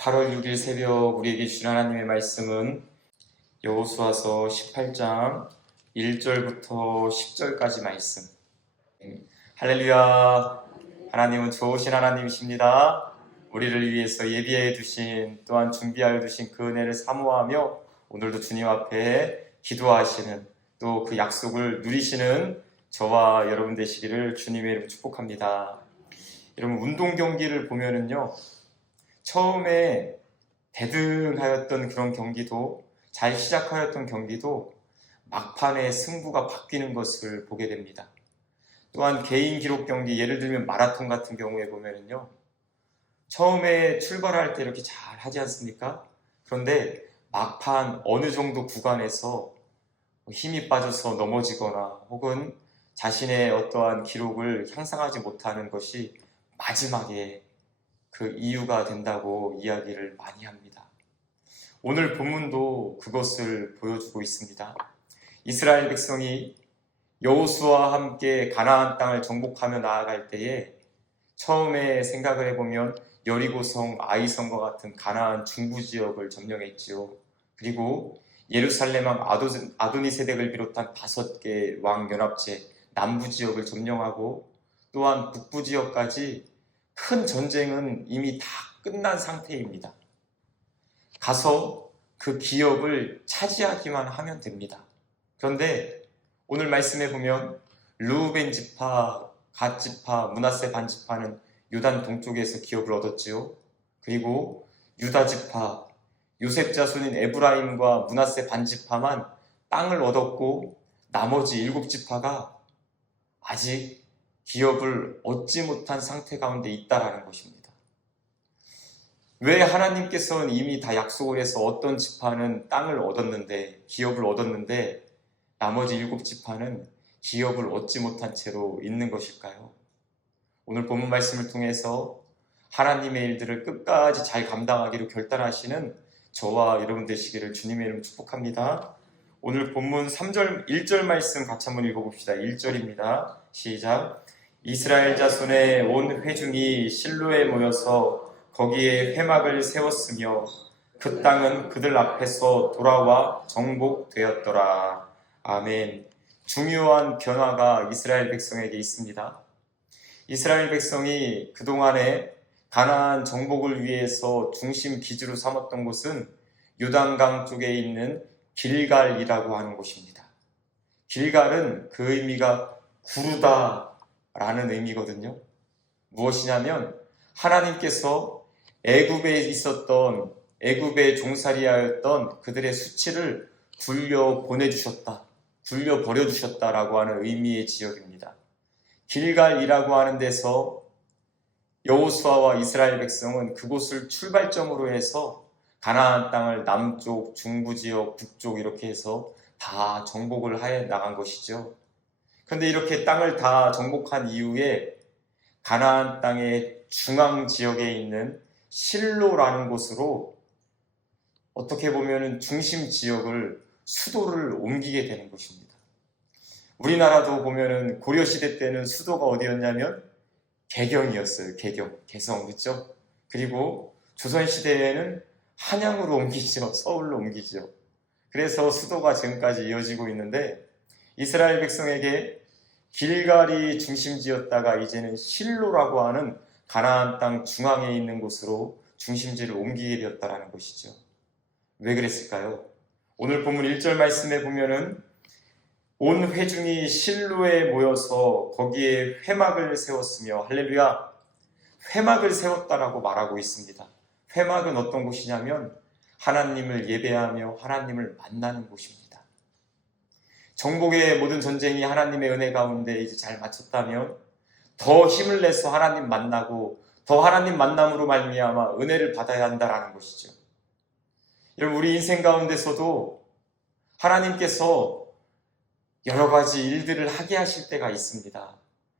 8월 6일 새벽 우리에게 주신 하나님의 말씀은 여호수아서 18장 1절부터 10절까지 말씀. 할렐루야. 하나님은 좋으신 하나님이십니다. 우리를 위해서 예비해 두신, 또한 준비하여 두신 그 은혜를 사모하며 오늘도 주님 앞에 기도하시는, 또 그 약속을 누리시는 저와 여러분 되시기를 주님의 이름으로 축복합니다. 여러분, 운동 경기를 보면은요, 처음에 대등하였던 그런 경기도, 잘 시작하였던 경기도 막판에 승부가 바뀌는 것을 보게 됩니다. 또한 개인 기록 경기, 예를 들면 마라톤 같은 경우에 보면은요, 처음에 출발할 때 이렇게 잘 하지 않습니까? 그런데 막판 어느 정도 구간에서 힘이 빠져서 넘어지거나 혹은 자신의 어떠한 기록을 향상하지 못하는 것이 마지막에 그 이유가 된다고 이야기를 많이 합니다. 오늘 본문도 그것을 보여주고 있습니다. 이스라엘 백성이 여호수아와 함께 가나안 땅을 정복하며 나아갈 때에 처음에 생각을 해보면 여리고성, 아이성과 같은 가나안 중부 지역을 점령했지요. 그리고 예루살렘 왕 아도니세덱을 비롯한 5개 왕 연합체 남부 지역을 점령하고, 또한 북부 지역까지 큰 전쟁은 이미 다 끝난 상태입니다. 가서 그 기업을 차지하기만 하면 됩니다. 그런데 오늘 말씀에 보면 르우벤 지파, 갓 지파, 므낫세 반 지파는 요단 동쪽에서 기업을 얻었지요. 그리고 유다 지파, 요셉 자손인 에브라임과 므낫세 반 지파만 땅을 얻었고, 나머지 7지파가 아직 기업을 얻지 못한 상태 가운데 있다라는 것입니다. 왜 하나님께서는 이미 다 약속을 해서 어떤 지파는 땅을 얻었는데, 기업을 얻었는데 나머지 7지파는 기업을 얻지 못한 채로 있는 것일까요? 오늘 본문 말씀을 통해서 하나님의 일들을 끝까지 잘 감당하기로 결단하시는 저와 여러분 되시기를 주님의 이름으로 축복합니다. 오늘 본문 3절, 1절 말씀 같이 한번 읽어봅시다. 1절입니다. 시작. 이스라엘 자손의 온 회중이 실로에 모여서 거기에 회막을 세웠으며 그 땅은 그들 앞에서 돌아와 정복되었더라. 아멘. 중요한 변화가 이스라엘 백성에게 있습니다. 이스라엘 백성이 그동안에 가나안 정복을 위해서 중심 기지로 삼았던 곳은 요단강 쪽에 있는 길갈이라고 하는 곳입니다. 길갈은 그 의미가 구르다 라는 의미거든요. 무엇이냐면 하나님께서 애굽에 있었던, 애굽에 종살이하였던 그들의 수치를 굴려 보내주셨다, 굴려 버려주셨다라고 하는 의미의 지역입니다. 길갈이라고 하는 데서 여호수아와 이스라엘 백성은 그곳을 출발점으로 해서 가나안 땅을 남쪽, 중부 지역, 북쪽 이렇게 해서 다 정복을 해 나간 것이죠. 그런데 이렇게 땅을 다 정복한 이후에 가나안 땅의 중앙 지역에 있는 실로라는 곳으로 어떻게 보면 중심 지역을, 수도를 옮기게 되는 것입니다. 우리나라도 보면은 고려시대 때는 수도가 어디였냐면 개경이었어요. 개성, 그렇죠? 그리고 조선시대에는 한양으로 옮기죠. 서울로 옮기죠. 그래서 수도가 지금까지 이어지고 있는데, 이스라엘 백성에게 길갈이 중심지였다가 이제는 실로라고 하는 가나안 땅 중앙에 있는 곳으로 중심지를 옮기게 되었다는 것이죠. 왜 그랬을까요? 오늘 본문 1절 말씀에 보면은 온 회중이 실로에 모여서 거기에 회막을 세웠으며, 할렐루야, 회막을 세웠다라고 말하고 있습니다. 회막은 어떤 곳이냐면 하나님을 예배하며 하나님을 만나는 곳입니다. 정복의 모든 전쟁이 하나님의 은혜 가운데 이제 잘 마쳤다면 더 힘을 내서 하나님 만나고 더 하나님 만남으로 말미암아 은혜를 받아야 한다라는 것이죠. 여러분, 우리 인생 가운데서도 하나님께서 여러 가지 일들을 하게 하실 때가 있습니다.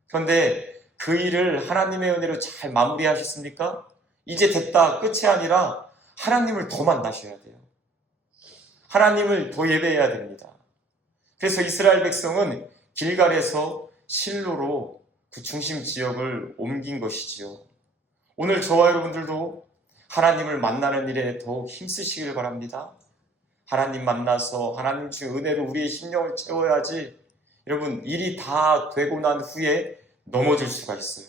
그런데 그 일을 하나님의 은혜로 잘 마무리하셨습니까? 이제 됐다, 끝이 아니라 하나님을 더 만나셔야 돼요. 하나님을 더 예배해야 됩니다. 그래서 이스라엘 백성은 길갈에서 실로로 그 중심 지역을 옮긴 것이지요. 오늘 저와 여러분들도 하나님을 만나는 일에 더욱 힘쓰시길 바랍니다. 하나님 만나서 하나님 주신 은혜로 우리의 심령을 채워야지 여러분 일이 다 되고 난 후에 넘어질 수가 있어요.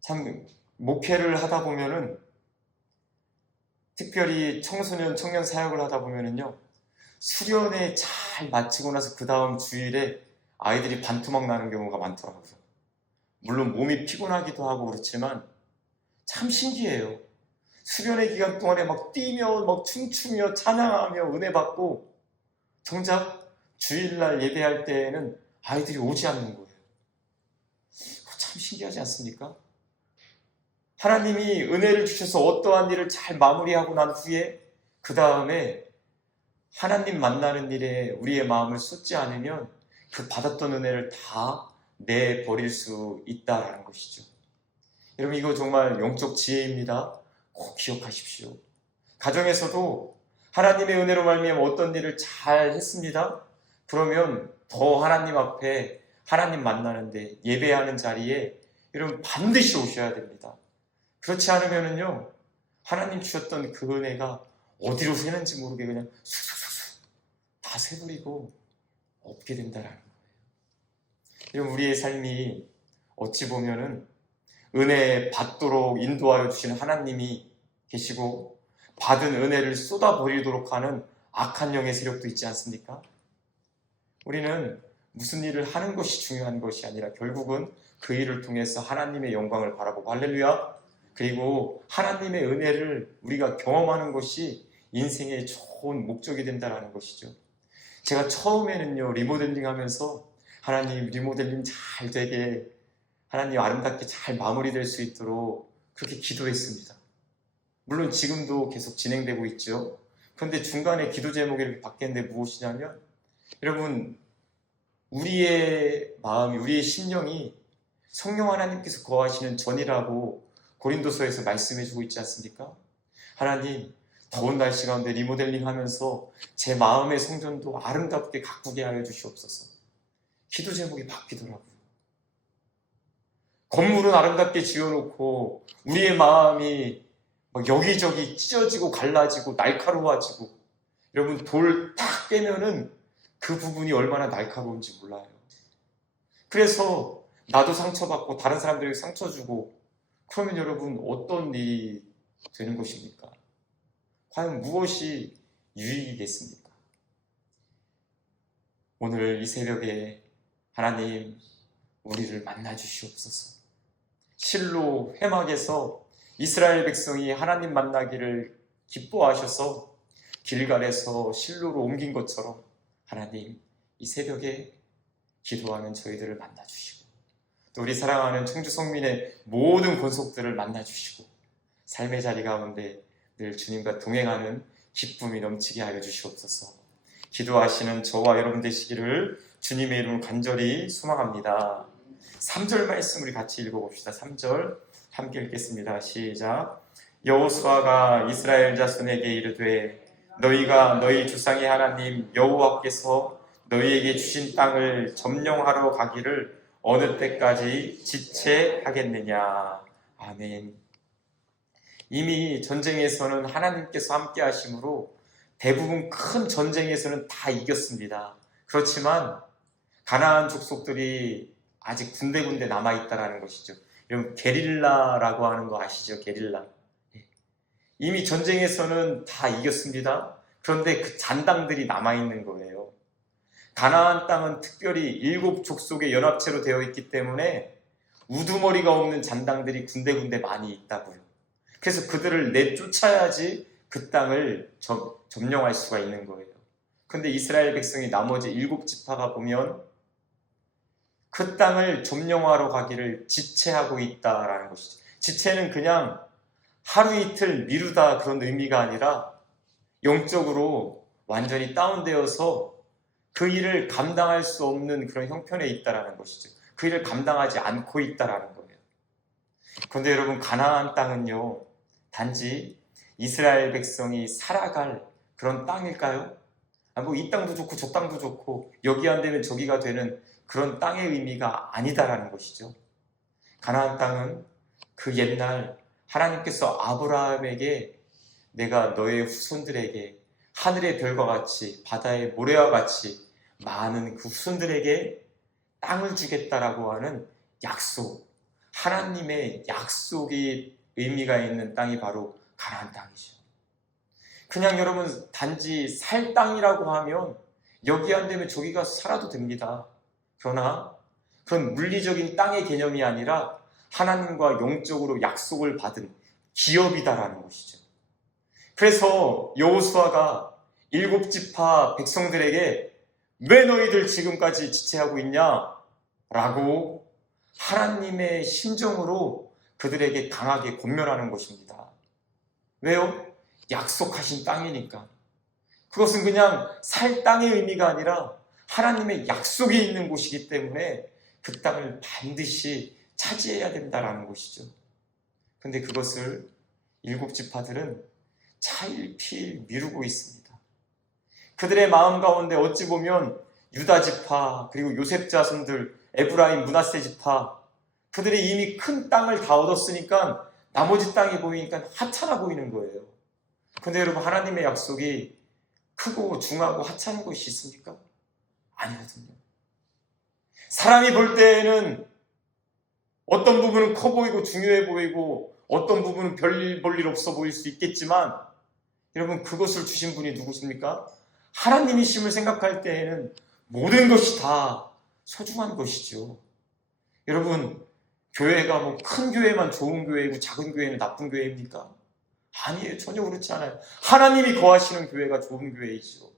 참 목회를 하다 보면은 특별히 청소년 청년 사역을 하다 보면은요 수련회 잘 마치고 나서 그 다음 주일에 아이들이 반토막 나는 경우가 많더라고요. 물론 몸이 피곤하기도 하고 그렇지만 참 신기해요. 수련회 기간 동안에 막 뛰며 막 춤추며 찬양하며 은혜 받고 정작 주일날 예배할 때에는 아이들이 오지 않는 거예요. 참 신기하지 않습니까? 하나님이 은혜를 주셔서 어떠한 일을 잘 마무리하고 난 후에 그 다음에 하나님 만나는 일에 우리의 마음을 쏟지 않으면 그 받았던 은혜를 다 내버릴 수 있다는 것이죠. 여러분 이거 정말 영적 지혜입니다. 꼭 기억하십시오. 가정에서도 하나님의 은혜로 말미암아 어떤 일을 잘 했습니다. 그러면 더 하나님 앞에 하나님 만나는데 예배하는 자리에 여러분 반드시 오셔야 됩니다. 그렇지 않으면요 하나님 주셨던 그 은혜가 어디로 새는지 모르게 그냥 쑥쑥쑥쑥 다 새버리고 없게 된다는 거예요. 여러분 우리의 삶이 어찌 보면은 은혜 받도록 인도하여 주시는 하나님이 계시고 받은 은혜를 쏟아버리도록 하는 악한 영의 세력도 있지 않습니까? 우리는 무슨 일을 하는 것이 중요한 것이 아니라 결국은 그 일을 통해서 하나님의 영광을 바라보고 할렐루야! 그리고 하나님의 은혜를 우리가 경험하는 것이 인생의 좋은 목적이 된다는 것이죠. 제가 처음에는요 리모델링 하면서 하나님 리모델링 잘 되게 하나님 아름답게 잘 마무리될 수 있도록 그렇게 기도했습니다. 물론 지금도 계속 진행되고 있죠. 그런데 중간에 기도 제목이 이렇게 바뀌었는데 무엇이냐면 여러분 우리의 마음이 우리의 심령이 성령 하나님께서 거하시는 전이라고 고린도서에서 말씀해주고 있지 않습니까? 하나님 더운 날씨 가운데 리모델링 하면서 제 마음의 성전도 아름답게 가꾸게 하여 주시옵소서. 기도 제목이 바뀌더라고요. 건물은 아름답게 지어놓고 우리의 마음이 막 여기저기 찢어지고 갈라지고 날카로워지고 여러분 돌 딱 깨면은 그 부분이 얼마나 날카로운지 몰라요. 그래서 나도 상처받고 다른 사람들에게 상처 주고 그러면 여러분 어떤 일이 되는 것입니까? 과연 무엇이 유익이겠습니까? 오늘 이 새벽에 하나님 우리를 만나 주시옵소서. 실로 회막에서 이스라엘 백성이 하나님 만나기를 기뻐하셔서 길갈에서 실로로 옮긴 것처럼 하나님 이 새벽에 기도하는 저희들을 만나 주시고 또 우리 사랑하는 청주 성민의 모든 권속들을 만나 주시고 삶의 자리 가운데 늘 주님과 동행하는 기쁨이 넘치게 하여 주시옵소서. 기도하시는 저와 여러분 되시기를 주님의 이름으로 간절히 소망합니다. 3절 말씀 우리 같이 읽어봅시다. 3절 함께 읽겠습니다. 시작. 여호수아가 이스라엘 자손에게 이르되 너희가 너희 조상의 하나님 여호와께서 너희에게 주신 땅을 점령하러 가기를 어느 때까지 지체하겠느냐. 아멘. 이미 전쟁에서는 하나님께서 함께 하심으로 대부분 큰 전쟁에서는 다 이겼습니다. 그렇지만 가나안 족속들이 아직 군데군데 남아있다는 것이죠. 여러분 게릴라라고 하는 거 아시죠? 게릴라. 이미 전쟁에서는 다 이겼습니다. 그런데 그 잔당들이 남아있는 거예요. 가나안 땅은 특별히 7족속의 연합체로 되어 있기 때문에 우두머리가 없는 잔당들이 군데군데 많이 있다고요. 그래서 그들을 내쫓아야지 그 땅을 점령할 수가 있는 거예요. 그런데 이스라엘 백성이 나머지 7지파가 보면 그 땅을 점령하러 가기를 지체하고 있다라는 것이죠. 지체는 그냥 하루 이틀 미루다 그런 의미가 아니라 영적으로 완전히 다운되어서 그 일을 감당할 수 없는 그런 형편에 있다라는 것이죠. 그 일을 감당하지 않고 있다라는 거예요. 그런데 여러분 가나안 땅은요 단지 이스라엘 백성이 살아갈 그런 땅일까요? 뭐 이 땅도 좋고 저 땅도 좋고 여기 안 되면 저기가 되는 그런 땅의 의미가 아니다라는 것이죠. 가나안 땅은 그 옛날 하나님께서 아브라함에게 내가 너의 후손들에게 하늘의 별과 같이 바다의 모래와 같이 많은 그 후손들에게 땅을 주겠다라고 하는 약속, 하나님의 약속이 의미가 있는 땅이 바로 가나안 땅이죠. 그냥 여러분 단지 살 땅이라고 하면 여기 안 되면 저기 가서 살아도 됩니다. 그러나 그런 물리적인 땅의 개념이 아니라 하나님과 영적으로 약속을 받은 기업이다라는 것이죠. 그래서 여호수아가 7지파 백성들에게 왜 너희들 지금까지 지체하고 있냐? 라고 하나님의 심정으로 그들에게 강하게 권면하는 것입니다. 왜요? 약속하신 땅이니까. 그것은 그냥 살 땅의 의미가 아니라 하나님의 약속이 있는 곳이기 때문에 그 땅을 반드시 차지해야 된다라는 것이죠. 근데 그것을 7지파들은 차일피일 미루고 있습니다. 그들의 마음 가운데 어찌 보면 유다지파 그리고 요셉 자손들 에브라임 므낫세 지파 그들이 이미 큰 땅을 다 얻었으니까 나머지 땅이 보이니까 하찮아 보이는 거예요. 근데 여러분 하나님의 약속이 크고 중하고 하찮은 것이 있습니까? 아니거든요. 사람이 볼 때에는 어떤 부분은 커 보이고 중요해 보이고 어떤 부분은 별일 볼 일 없어 보일 수 있겠지만 여러분 그것을 주신 분이 누구십니까? 하나님이심을 생각할 때에는 모든 것이 다 소중한 것이죠. 여러분 교회가 뭐 큰 교회만 좋은 교회이고 작은 교회는 나쁜 교회입니까? 아니에요. 전혀 그렇지 않아요. 하나님이 거하시는 교회가 좋은 교회이죠.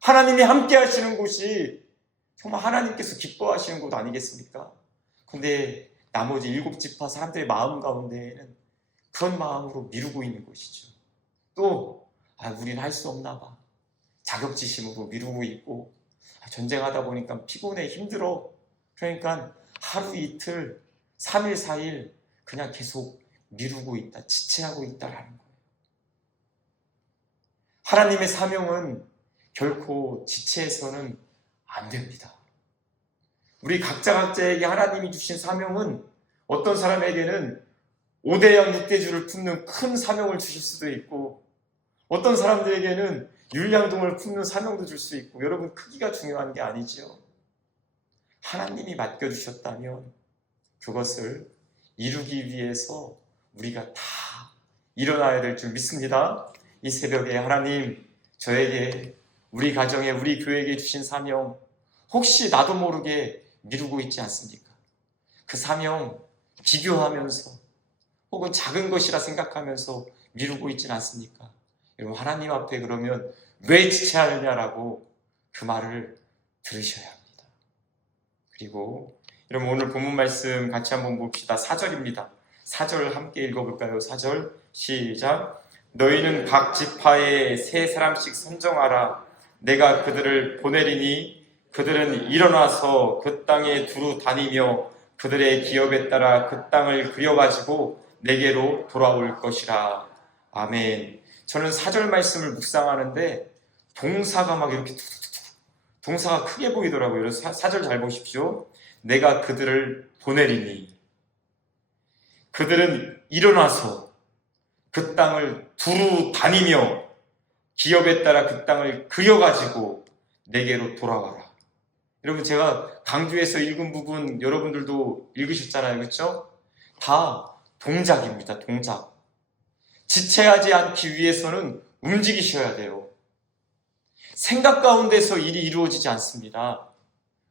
하나님이 함께 하시는 곳이 정말 하나님께서 기뻐하시는 곳 아니겠습니까? 근데 나머지 7지파 사람들의 마음 가운데에는 그런 마음으로 미루고 있는 것이죠. 또 우리는 할 수 없나 봐. 자격지심으로 미루고 있고 전쟁하다 보니까 피곤해 힘들어. 그러니까 하루 이틀 3일 4일 그냥 계속 미루고 있다. 지체하고 있다라는 거예요. 하나님의 사명은 결코 지체해서는 안 됩니다. 우리 각자에게 하나님이 주신 사명은 어떤 사람에게는 5대양 6대주를 품는 큰 사명을 주실 수도 있고 어떤 사람들에게는 율량동을 품는 사명도 줄 수 있고 여러분 크기가 중요한 게 아니지요. 하나님이 맡겨주셨다면 그것을 이루기 위해서 우리가 다 일어나야 될 줄 믿습니다. 이 새벽에 하나님 저에게 우리 가정에 우리 교회에게 주신 사명 혹시 나도 모르게 미루고 있지 않습니까? 그 사명 비교하면서 혹은 작은 것이라 생각하면서 미루고 있지는 않습니까? 여러분 하나님 앞에 그러면 왜 지체하느냐라고 그 말을 들으셔야 합니다. 그리고 여러분 오늘 본문 말씀 같이 한번 봅시다. 4절입니다. 4절 함께 읽어볼까요? 4절 시작. 너희는 각 지파에 3사람씩 선정하라. 내가 그들을 보내리니 그들은 일어나서 그 땅에 두루 다니며 그들의 기업에 따라 그 땅을 그려가지고 내게로 돌아올 것이라. 아멘. 저는 4절 말씀을 묵상하는데 동사가 막 이렇게 동사가 크게 보이더라고요. 그래서 4절 잘 보십시오. 내가 그들을 보내리니 그들은 일어나서 그 땅을 두루 다니며 기업에 따라 그 땅을 그려가지고 내게로 돌아와라. 여러분 제가 강조해서 읽은 부분 여러분들도 읽으셨잖아요. 그렇죠? 다 동작입니다. 동작. 지체하지 않기 위해서는 움직이셔야 돼요. 생각 가운데서 일이 이루어지지 않습니다.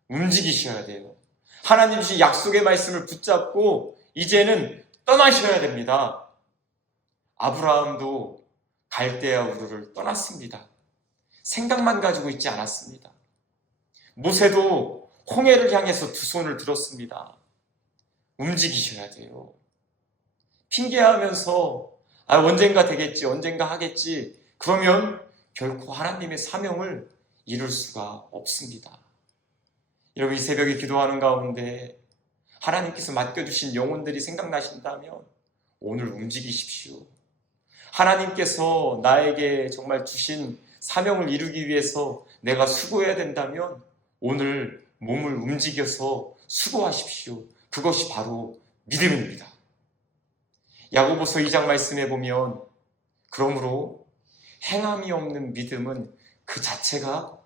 움직이셔야 돼요. 하나님 주신 약속의 말씀을 붙잡고 이제는 떠나셔야 됩니다. 아브라함도 갈대아 우르를 떠났습니다. 생각만 가지고 있지 않았습니다. 모세도 홍해를 향해서 두 손을 들었습니다. 움직이셔야 돼요. 핑계하면서 언젠가 되겠지, 언젠가 하겠지. 그러면 결코 하나님의 사명을 이룰 수가 없습니다. 여러분 이 새벽에 기도하는 가운데 하나님께서 맡겨주신 영혼들이 생각나신다면 오늘 움직이십시오. 하나님께서 나에게 정말 주신 사명을 이루기 위해서 내가 수고해야 된다면 오늘 몸을 움직여서 수고하십시오. 그것이 바로 믿음입니다. 야고보서 2장 말씀에 보면 그러므로 행함이 없는 믿음은 그 자체가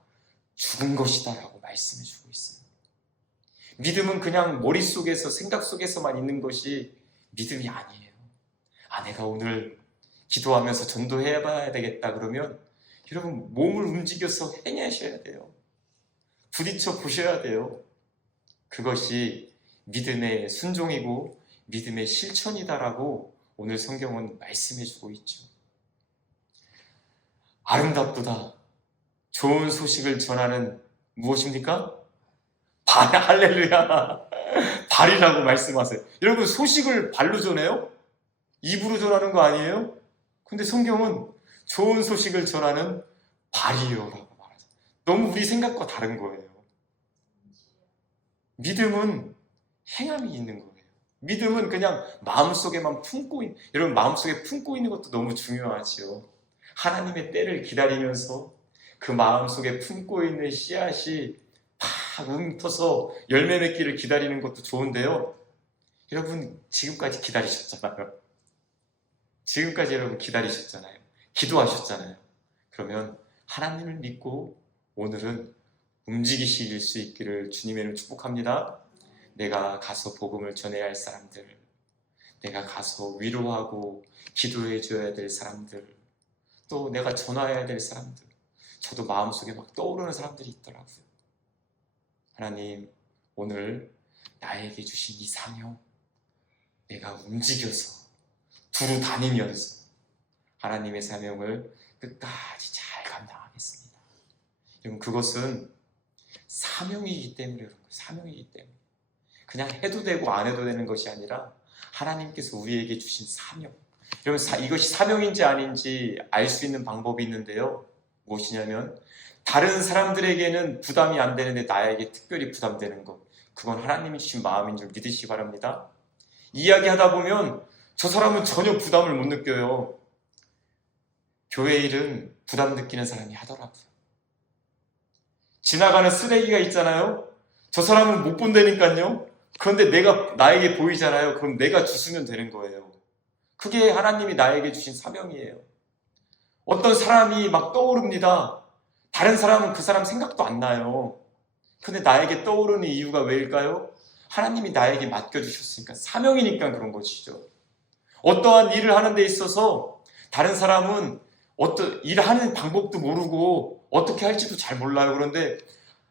죽은 것이다 라고 말씀해 주고 있어요. 믿음은 그냥 머릿속에서 생각 속에서만 있는 것이 믿음이 아니에요. 내가 오늘 기도하면서 전도해 봐야 되겠다 그러면 여러분 몸을 움직여서 행하셔야 돼요. 부딪혀 보셔야 돼요. 그것이 믿음의 순종이고 믿음의 실천이다라고 오늘 성경은 말씀해 주고 있죠. 아름답도다. 좋은 소식을 전하는 무엇입니까? 할렐루야. 발이라고 말씀하세요. 여러분 소식을 발로 전해요? 입으로 전하는 거 아니에요? 근데 성경은 좋은 소식을 전하는 발이요 라고 말하죠. 너무 우리 생각과 다른 거예요. 믿음은 행함이 있는 거예요. 믿음은 그냥 마음속에만 품고 있는, 여러분 마음속에 품고 있는 것도 너무 중요하죠. 하나님의 때를 기다리면서 그 마음속에 품고 있는 씨앗이 팍 움터서 열매 맺기를 기다리는 것도 좋은데요. 여러분 지금까지 기다리셨잖아요. 지금까지 여러분 기다리셨잖아요. 기도하셨잖아요. 그러면 하나님을 믿고 오늘은 움직이실 수 있기를 주님의 이름으로 축복합니다. 내가 가서 복음을 전해야 할 사람들, 내가 가서 위로하고 기도해 줘야 될 사람들, 또 내가 전화해야 될 사람들, 저도 마음속에 막 떠오르는 사람들이 있더라고요. 하나님, 오늘 나에게 주신 이 사명, 내가 움직여서 두루 다니면서 하나님의 사명을 끝까지 잘 감당하겠습니다. 여러분 그것은 사명이기 때문에 그런 거예요. 사명이기 때문에 그냥 해도 되고 안 해도 되는 것이 아니라 하나님께서 우리에게 주신 사명. 여러분 이것이 사명인지 아닌지 알 수 있는 방법이 있는데요. 무엇이냐면 다른 사람들에게는 부담이 안 되는데 나에게 특별히 부담되는 것. 그건 하나님이 주신 마음인 줄 믿으시기 바랍니다. 이야기하다 보면 저 사람은 전혀 부담을 못 느껴요. 교회 일은 부담 느끼는 사람이 하더라고요. 지나가는 쓰레기가 있잖아요. 저 사람은 못 본다니까요. 그런데 나에게 보이잖아요. 그럼 내가 주스면 되는 거예요. 그게 하나님이 나에게 주신 사명이에요. 어떤 사람이 막 떠오릅니다. 다른 사람은 그 사람 생각도 안 나요. 근데 나에게 떠오르는 이유가 왜일까요? 하나님이 나에게 맡겨주셨으니까, 사명이니까 그런 것이죠. 어떠한 일을 하는 데 있어서 다른 사람은 일하는 방법도 모르고 어떻게 할지도 잘 몰라요. 그런데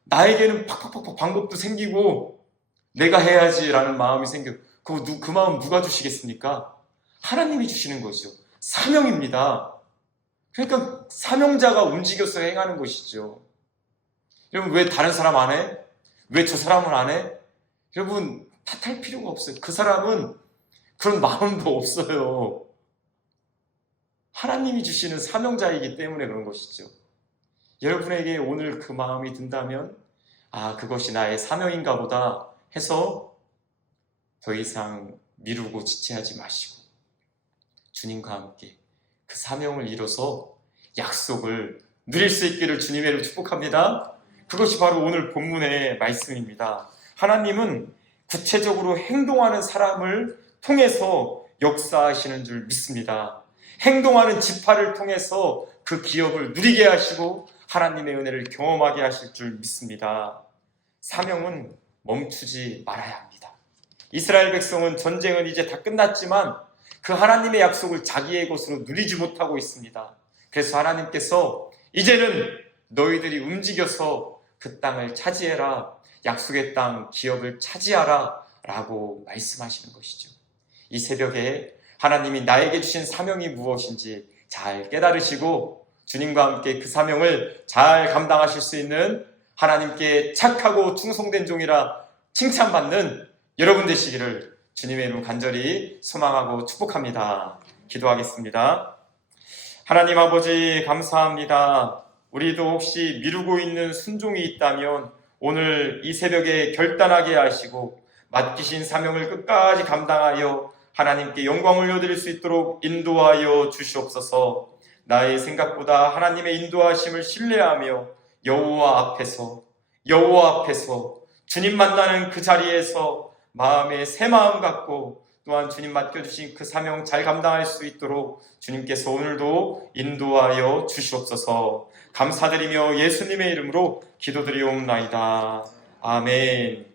나에게는 팍팍팍 방법도 생기고 내가 해야지라는 마음이 생겨요. 그 마음 누가 주시겠습니까? 하나님이 주시는 거죠. 사명입니다. 그러니까 사명자가 움직여서 행하는 것이죠. 여러분 왜 다른 사람 안 해? 왜 저 사람은 안 해? 여러분 탓할 필요가 없어요. 그 사람은 그런 마음도 없어요. 하나님이 주시는 사명자이기 때문에 그런 것이죠. 여러분에게 오늘 그 마음이 든다면 그것이 나의 사명인가 보다 해서 더 이상 미루고 지체하지 마시고 주님과 함께 그 사명을 이뤄서 약속을 누릴 수 있기를 주님의 이름으로 축복합니다. 그것이 바로 오늘 본문의 말씀입니다. 하나님은 구체적으로 행동하는 사람을 통해서 역사하시는 줄 믿습니다. 행동하는 지파를 통해서 그 기업을 누리게 하시고 하나님의 은혜를 경험하게 하실 줄 믿습니다. 사명은 멈추지 말아야 합니다. 이스라엘 백성은 전쟁은 이제 다 끝났지만 그 하나님의 약속을 자기의 것으로 누리지 못하고 있습니다. 그래서 하나님께서 이제는 너희들이 움직여서 그 땅을 차지해라, 약속의 땅 기업을 차지하라 라고 말씀하시는 것이죠. 이 새벽에 하나님이 나에게 주신 사명이 무엇인지 잘 깨달으시고 주님과 함께 그 사명을 잘 감당하실 수 있는 하나님께 착하고 충성된 종이라 칭찬받는 여러분 되시기를 주님의 이름 간절히 소망하고 축복합니다. 기도하겠습니다. 하나님 아버지 감사합니다. 우리도 혹시 미루고 있는 순종이 있다면 오늘 이 새벽에 결단하게 하시고 맡기신 사명을 끝까지 감당하여 하나님께 영광을 올려드릴 수 있도록 인도하여 주시옵소서. 나의 생각보다 하나님의 인도하심을 신뢰하며 여호와 앞에서 주님 만나는 그 자리에서 마음에 새 마음 갖고 또한 주님 맡겨주신 그 사명 잘 감당할 수 있도록 주님께서 오늘도 인도하여 주시옵소서. 감사드리며 예수님의 이름으로 기도드리옵나이다. 아멘.